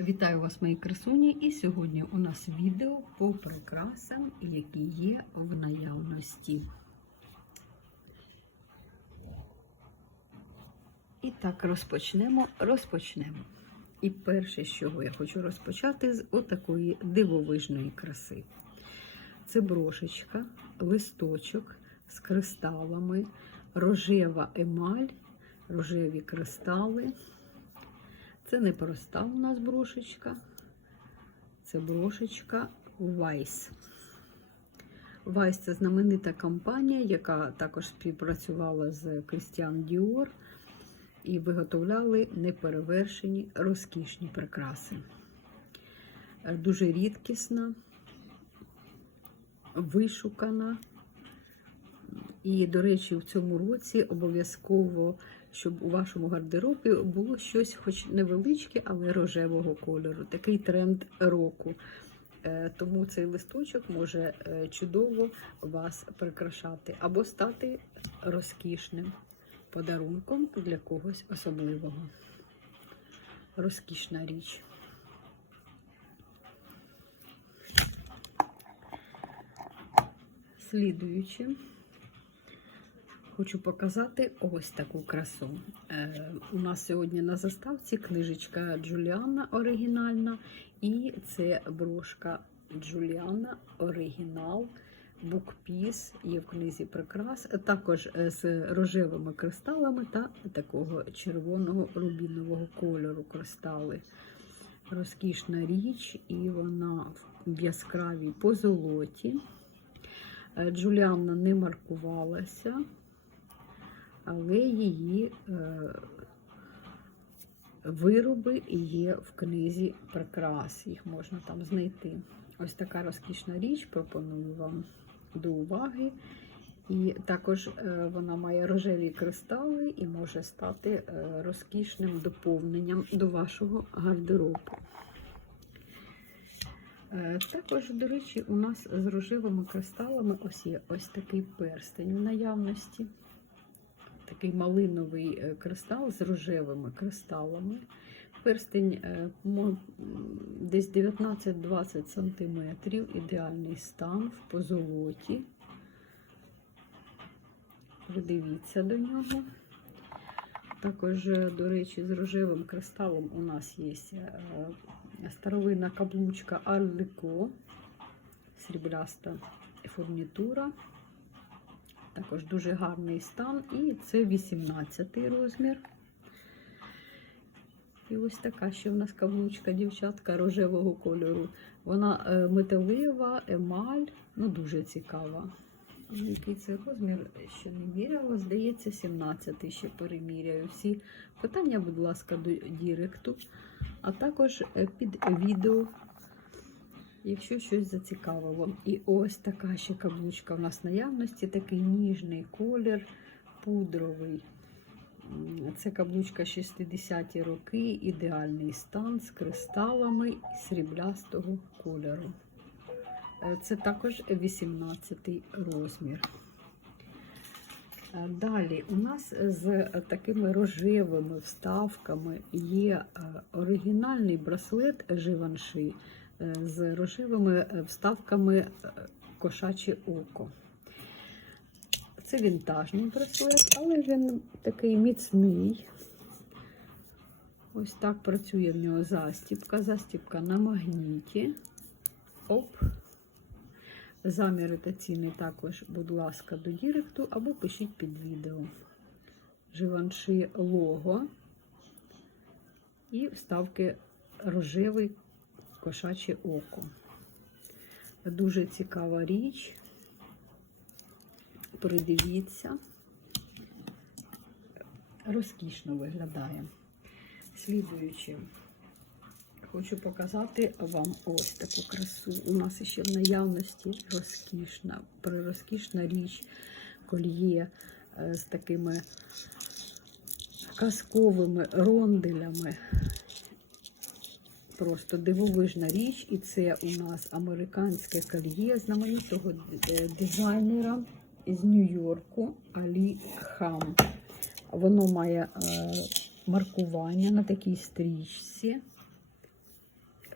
Вітаю вас, мої красуні! І сьогодні у нас відео по прикрасам, які є в наявності. І так, розпочнемо, розпочнемо. І перше, з чого я хочу розпочати, з отакої дивовижної краси. Це брошечка, листочок з кристалами, рожева емаль, рожеві кристали. Це не проста у нас брошечка, це брошечка Weiss. Weiss – це знаменита компанія, яка також співпрацювала з Christian Dior і виготовляли неперевершені розкішні прикраси. Дуже рідкісна, вишукана. І, до речі, в цьому році обов'язково, щоб у вашому гардеробі було щось, хоч невеличке, але рожевого кольору. Такий тренд року. Е, Тому цей листочок може е, чудово вас прикрашати або стати розкішним подарунком для когось особливого. Розкішна річ. Слідуючи. Хочу показати ось таку красу. Е, у нас сьогодні на заставці книжечка Джуліана оригінальна, і це брошка Джуліана Оригінал. Букпіс є в книзі прикрас, також з рожевими кристалами та такого червоного рубінового кольору кристали. Розкішна річ, і вона в яскравій позолоті. Е, Джуліанна не маркувалася але її е, вироби є в книзі прикрас, їх можна там знайти. Ось така розкішна річ, пропоную вам до уваги. І також е, вона має рожеві кристали і може стати е, розкішним доповненням до вашого гардеробу. Також, до речі, у нас з рожевими кристалами ось є ось такий перстень в наявності такий малиновий е, кристал з рожевими кристалами. Перстень е, десь 19-20 см, ідеальний стан в позолоті. Придивіться до нього. Також, е, до речі, з рожевим кристалом у нас є старовинна каблучка Арлико, срібляста фурнітура. Також дуже гарний стан, і це 18 розмір. І ось така ще у нас каблучка, дівчатка рожевого кольору. Вона е, металева, емаль, ну дуже цікава. Який це розмір ще не міряла, здається, 17 ще переміряю. Всі питання, будь ласка, до Діректу, а також е, під відео якщо щось зацікавило. І ось така ще каблучка у нас наявності, такий ніжний колір, пудровий. Це каблучка 60-ті роки, ідеальний стан з кристалами сріблястого кольору. Е, це також 18-й розмір. Е, Далі у нас з такими рожевими вставками є е, оригінальний браслет Живанши з рожевими е, вставками е, кошаче око. Це вінтажний браслет, але він такий міцний. Ось так працює в нього застіпка. Застіпка на магніті. Оп. Заміри та ціни також, будь ласка, до Діректу або пишіть під відео. Живанши лого і вставки рожевий кошаче око. Дуже цікава річ. Придивіться, розкішно виглядає. Слідуючи, хочу показати вам ось таку красу. У нас ще в наявності розкішна, прирозкішна річ, кольє е, з такими казковими ронделями. Просто дивовижна річ, і це у нас американське кольє знаменитого е, дизайнера з Нью-Йорку Алі Хам. Воно має е, маркування на такій стрічці.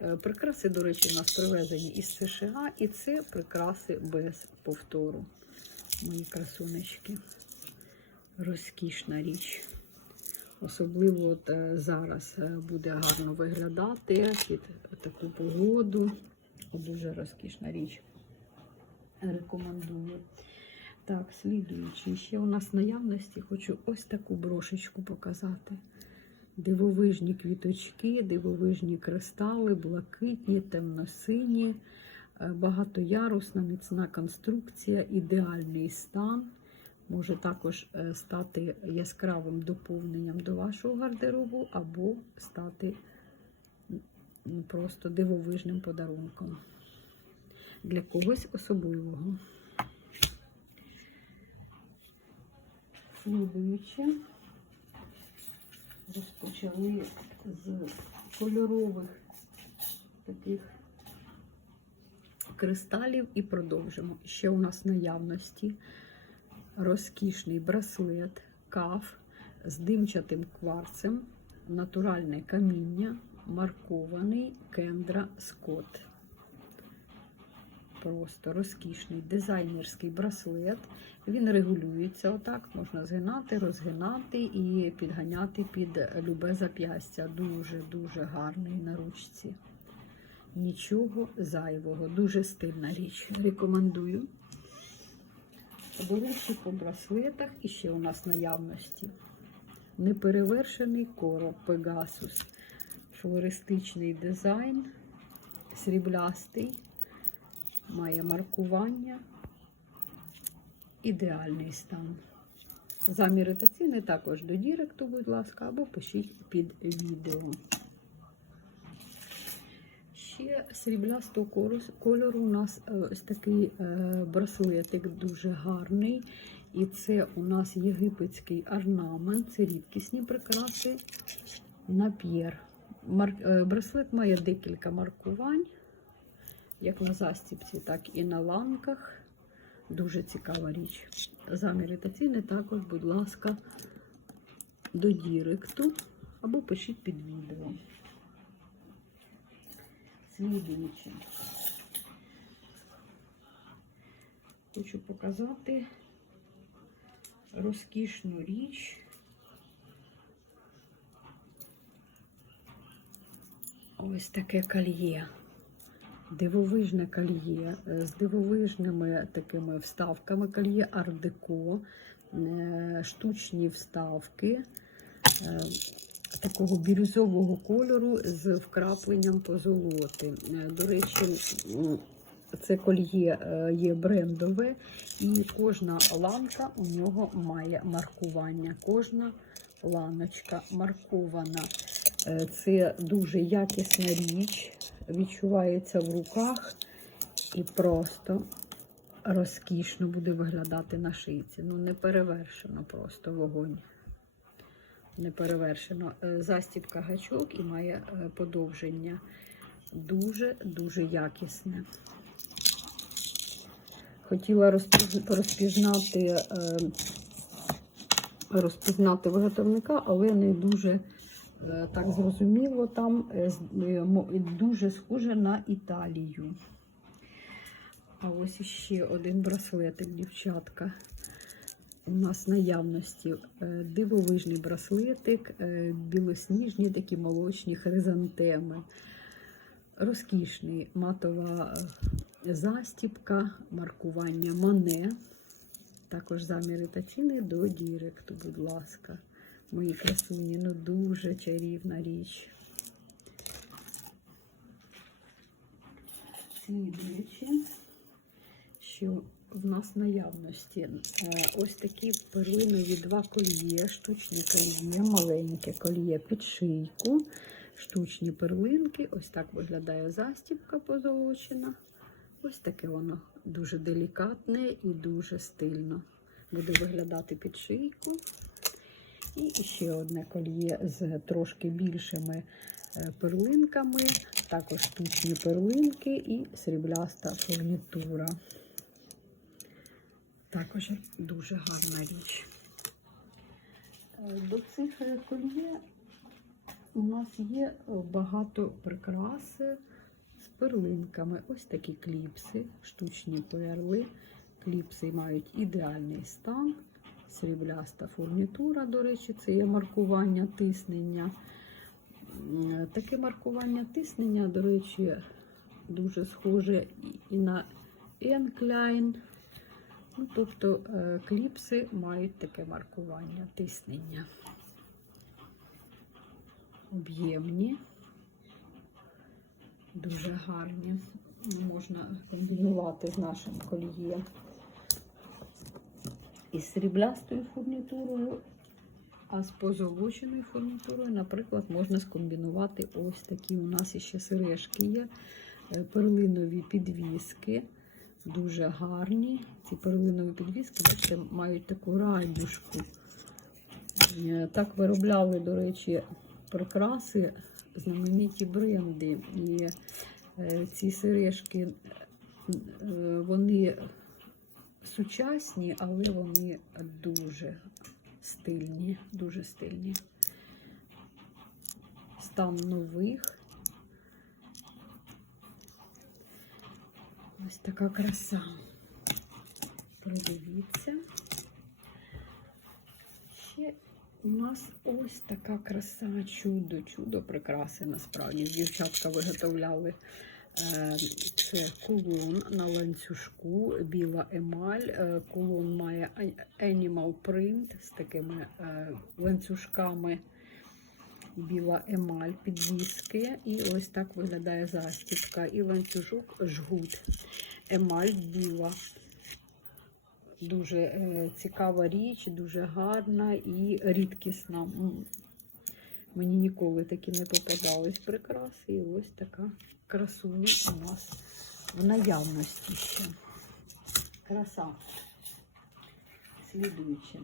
Е, Прикраси, до речі, у нас привезені із США, і це прикраси без повтору. Мої красунечки. Розкішна річ. Особливо от, е, зараз е, буде гарно виглядати під таку погоду. Дуже розкішна річ. Рекомендую. Так, слідуючи, ще у нас наявності хочу ось таку брошечку показати. Дивовижні квіточки, дивовижні кристали, блакитні, темно-сині, е, багатоярусна міцна конструкція, ідеальний стан. Може також е, стати яскравим доповненням до вашого гардеробу, або стати просто дивовижним подарунком для когось особливого. Слідуючи, розпочали з кольорових таких кристалів і продовжимо. Ще у нас наявності розкішний браслет каф з димчатим кварцем, натуральне каміння, маркований кендра Скотт. Просто розкішний дизайнерський браслет. Він регулюється отак, можна згинати, розгинати і підганяти під любе зап'ястя. Дуже-дуже гарний на ручці. Нічого зайвого, дуже стильна річ. Рекомендую. До по браслетах і ще у нас наявності. Неперевершений короб Pegasus. Флористичний дизайн, сріблястий, має маркування. Ідеальний стан. Заміри та ціни також до Діректу, будь ласка, або пишіть під відео. Ще сріблястого кольору у нас е, ось такий е, браслетик дуже гарний. І це у нас єгипетський орнамент, це рідкісні прикраси на п'єр. Е, Браслет має декілька маркувань, як на застіпці, так і на ланках. Дуже цікава річ. Заміри та також, будь ласка, до Діректу або пишіть під відео. Слідуючи. Хочу показати розкішну річ. Ось таке кольє. Дивовижне кольє з дивовижними такими вставками. Кольє ардеко, штучні вставки е, такого бірюзового кольору з вкрапленням позолоти. Е, До речі, це кольє е, є брендове, і кожна ланка у нього має маркування. Кожна ланочка маркована. Е, Це дуже якісна річ, відчувається в руках і просто розкішно буде виглядати на шийці. Ну, не перевершено просто вогонь. Не перевершено. Е, Застібка гачок і має е, подовження. Дуже-дуже якісне. Хотіла розпізнати, е, розпізнати виготовника, але не дуже так зрозуміло там дуже схоже на Італію. А ось іще один браслетик, дівчатка. У нас наявності е, дивовижний браслетик, е, білосніжні такі молочні хризантеми. Розкішний матова е, застіпка, маркування Мане. Також заміри та ціни до Діректу, будь ласка. Мої красуні, ну дуже чарівна річ. Слідуючи, що в нас наявності е, ось такі перлинові два кольє, штучне кольє, маленьке кольє під шийку, штучні перлинки. Ось так виглядає застібка позолочена. Ось таке воно дуже делікатне і дуже стильно буде виглядати під шийку. І ще одне кольє з трошки більшими е, перлинками, також штучні перлинки і срібляста фурнітура. Також дуже гарна річ. Е, До цих е, кольє у нас є е, багато прикрас з перлинками. Ось такі кліпси, штучні перли. Кліпси мають ідеальний стан, срібляста фурнітура, до речі, це є маркування тиснення. Таке маркування тиснення, до речі, дуже схоже і на Енкляйн. Тобто е, кліпси мають таке маркування тиснення. Об'ємні, дуже гарні. Можна комбінувати з нашим кольє із сріблястою фурнітурою, а з позолоченою фурнітурою, наприклад, можна скомбінувати ось такі у нас ще сережки є. е, Перлинові підвіски. Дуже гарні. Ці перлинові підвіски бачите, мають таку райдушку. Е, Так виробляли, до речі, прикраси знамениті бренди. І е, ці сережки е, вони сучасні, але вони дуже стильні, дуже стильні. Стан нових. Ось така краса. Придивіться. Ще у нас ось така краса, чудо, чудо прикраси насправді. Дівчатка виготовляли е, це кулон на ланцюжку, біла емаль. Е, Кулон має animal print з такими е, ланцюжками. Біла емаль, підвіски. І ось так виглядає застібка. І ланцюжок жгут. Емаль біла. Дуже е, цікава річ, дуже гарна і рідкісна. Мені ніколи такі не попадались прикраси. І ось така красуня у нас в наявності ще. Краса. Слідуюче.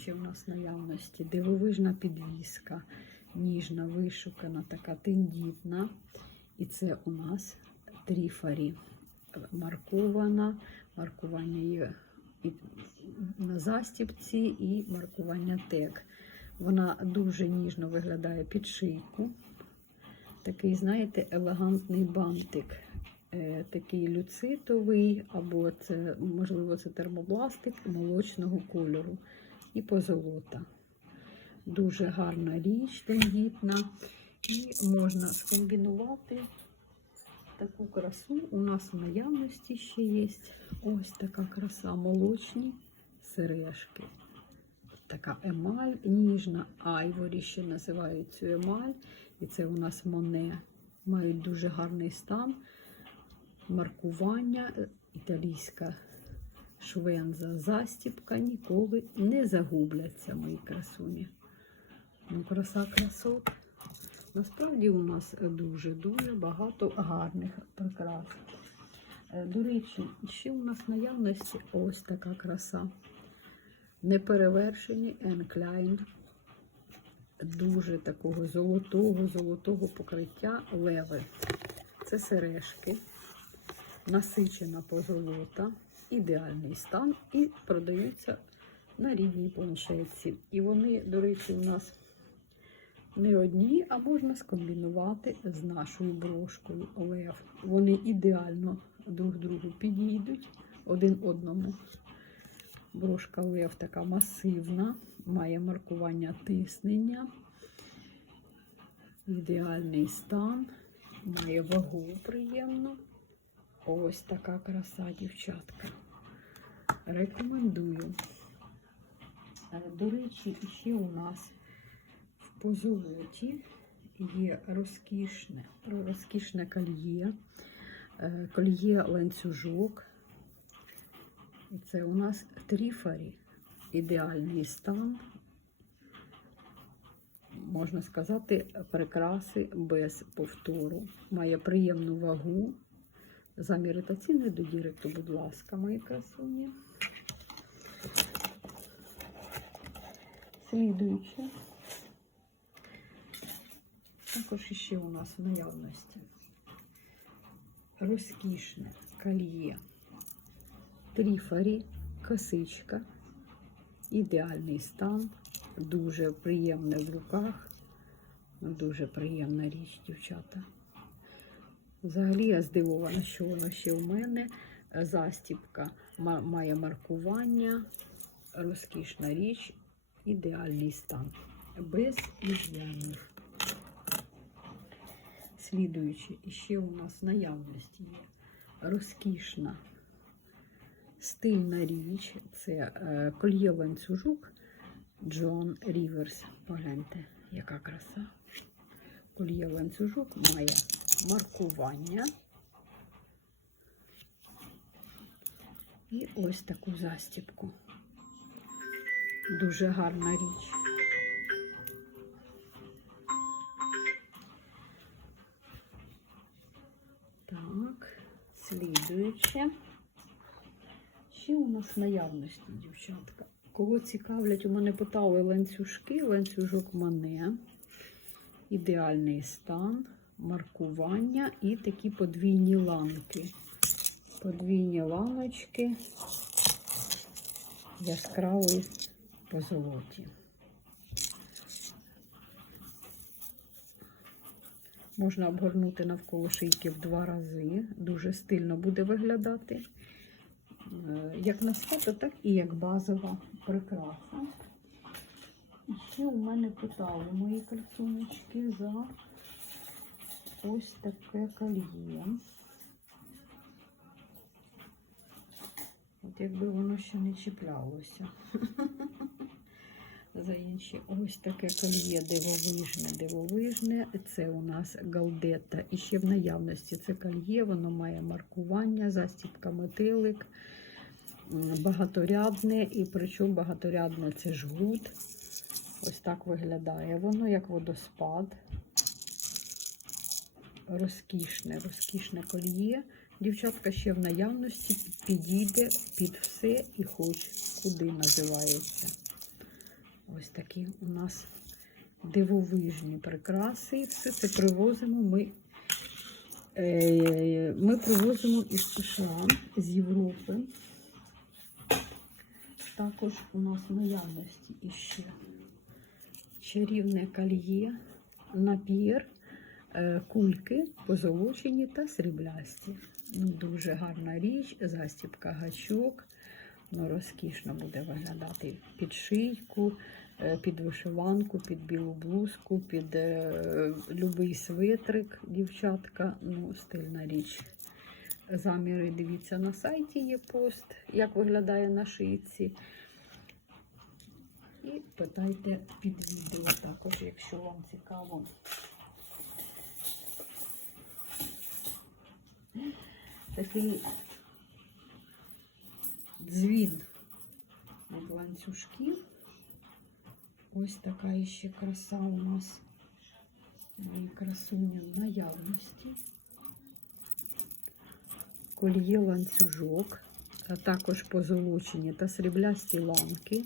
Ще в нас в наявності дивовижна підвіска, ніжна, вишукана, така тендітна. І це у нас тріфарі. Маркована. Маркування і на застібці, і маркування тег. Вона дуже ніжно виглядає під шийку. Такий, знаєте, елегантний бантик. Е, такий люцитовий, або це, можливо, це термопластик молочного кольору і позолота. Дуже гарна річ, тендітна. І можна скомбінувати таку красу. У нас в наявності ще є ось така краса, молочні сережки. Така емаль ніжна, айворі ще називають цю емаль. І це у нас моне. Мають дуже гарний стан. Маркування, італійська швенза, застіпка ніколи не загубляться, мої красуні. Ну, краса красот. Насправді у нас дуже-дуже багато гарних прикрас. Е, До речі, ще у нас наявності ось така краса. Неперевершені Енкляйн. Дуже такого золотого, золотого покриття леви. Це сережки, насичена позолота, ідеальний стан і продаються на рідній планшетці. І вони, до речі, у нас не одні, а можна скомбінувати з нашою брошкою Лев. Вони ідеально друг другу підійдуть один одному. Брошка Лев така масивна, має маркування тиснення, ідеальний стан, має вагу приємну. Ось така краса, дівчатка. Рекомендую. Е, До речі, ще у нас в позолоті є розкішне, розкішне кольє, е, кольє ланцюжок. Це у нас тріфарі. Ідеальний стан. Можна сказати, прикраси без повтору. Має приємну вагу. Заміри та ціни до діректу, будь ласка, мої красуні. Слідуюче. Також іще у нас в наявності розкішне кольє, тріфарі, косичка, ідеальний стан, дуже приємне в руках. Дуже приємна річ, дівчата. Взагалі я здивована, що воно ще в мене. Застіпка має маркування, розкішна річ, ідеальний стан. Без із'янів. Слідуючи, іще у нас наявності є розкішна стильна річ. Це е, кольє ланцюжок Джон Ріверс. Погляньте, яка краса. Кольє ланцюжок має маркування. І ось таку застіпку. Дуже гарна річ. Слідуюче. Ще у нас наявності, дівчатка. Кого цікавлять, у мене питали ланцюжки, ланцюжок мане, ідеальний стан, маркування і такі подвійні ланки. Подвійні ланочки яскравої позолоті. Можна обгорнути навколо шийки в два рази. Дуже стильно буде виглядати. Е, Як на свято, так і як базова прикраса. Ще у мене питали мої кальцоночки за ось таке кольє. От якби воно ще не чіплялося. За інші ось таке кольє дивовижне, дивовижне. Це у нас галдета. І ще в наявності це кольє, воно має маркування, застіпка метелик, багаторядне, і причому багаторядне це жгут. Ось так виглядає воно, як водоспад. Розкішне, розкішне кольє. Дівчатка ще в наявності підійде під все і хоч куди називається. Ось такі у нас дивовижні прикраси. Все це привозимо ми. е, Ми привозимо із США, з Європи. Також у нас в наявності іще чарівне кольє, напір, е, кульки позолочені та сріблясті. Ну, дуже гарна річ, застібка гачок. Ну, розкішно буде виглядати під шийку, під вишиванку, під білу блузку, під е, любий свитрик, дівчатка. Ну, стильна річ. Заміри дивіться на сайті є пост, як виглядає на шийці. І питайте під відео також, якщо вам цікаво. Такий дзвін від ланцюжків. Ось така іще краса у нас. Красуня в наявності. Кольє ланцюжок, а також позолочені та сріблясті ланки.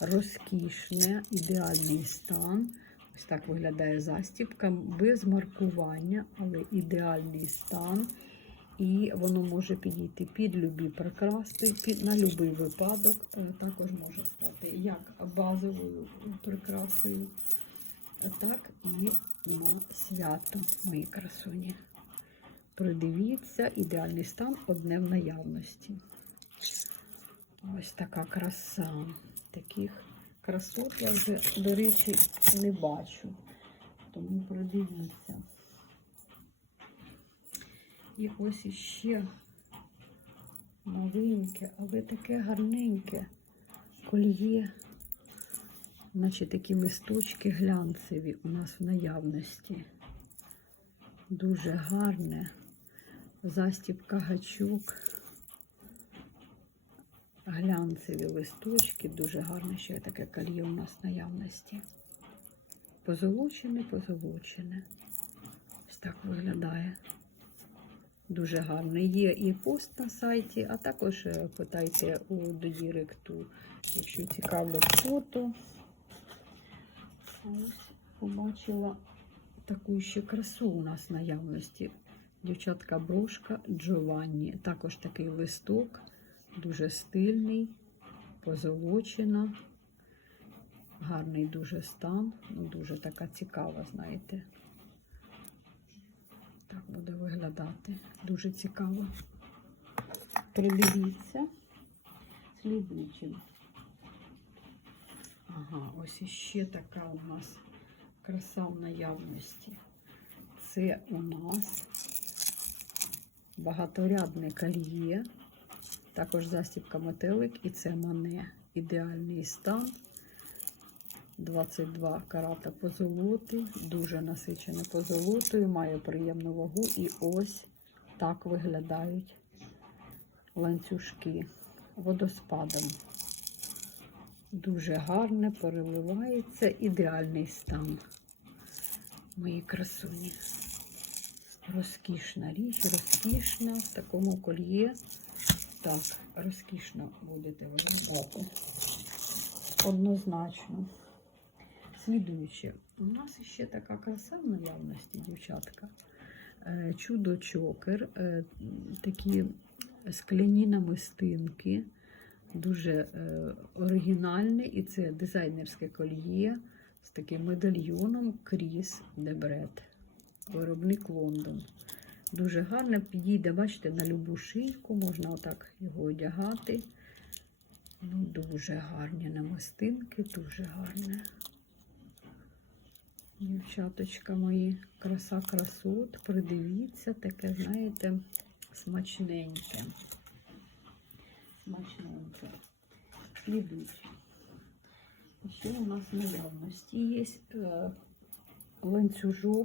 Розкішне, ідеальний стан. Ось так виглядає застібка без маркування, але ідеальний стан. І воно може підійти під любі прикраси, під, на будь-який випадок. Е, Також може стати як базовою прикрасою, так і на свято, мої красуні. Придивіться, ідеальний стан одне в наявності. Ось така краса. Таких красот я вже, до речі, не бачу. Тому придивіться. І ось іще новеньке, але таке гарненьке кольє, наче такі листочки глянцеві у нас в наявності. Дуже гарне. Застібка гачок. Глянцеві листочки, дуже гарне ще таке кольє у нас в наявності. Позолочене, позолочене. Ось так виглядає. Дуже гарний. Є і пост на сайті, а також е, питайте у до Діректу, якщо цікавлять фото. Ось побачила таку ще красу у нас наявності. Дівчатка брошка Джованні. Також такий листок, дуже стильний, позолочена. Гарний дуже стан, ну дуже така цікава, знаєте. Так буде виглядати. Дуже цікаво. Придивіться. Слідуючим. Ага, ось іще така у нас краса в наявності. Це у нас багаторядне кольє, також застібка метелик, і це мане. Ідеальний стан. 22 карата позолоти, дуже насичене позолотою, має приємну вагу. І ось так виглядають ланцюжки водоспадом. Дуже гарне, переливається, ідеальний стан. Мої красуні. Розкішна річ, розкішна в такому кольє. Так, розкішно будете виглядати. Однозначно. Слідуюче, у нас ще така краса в наявності, дівчатка. Е, Чудо чокер, е, такі скляні намистинки, дуже е, оригінальне, і це дизайнерське кольє з таким медальйоном Кріс Дебрет, виробник Лондон. Дуже гарне, підійде, бачите, на любу шийку, можна отак його одягати. Ну, дуже гарні намистинки, дуже гарне. Дівчаточка мої, краса красот, придивіться, таке, знаєте, смачненьке. Смачненьке. Слідуюче. Ще у нас наявності є е, ланцюжок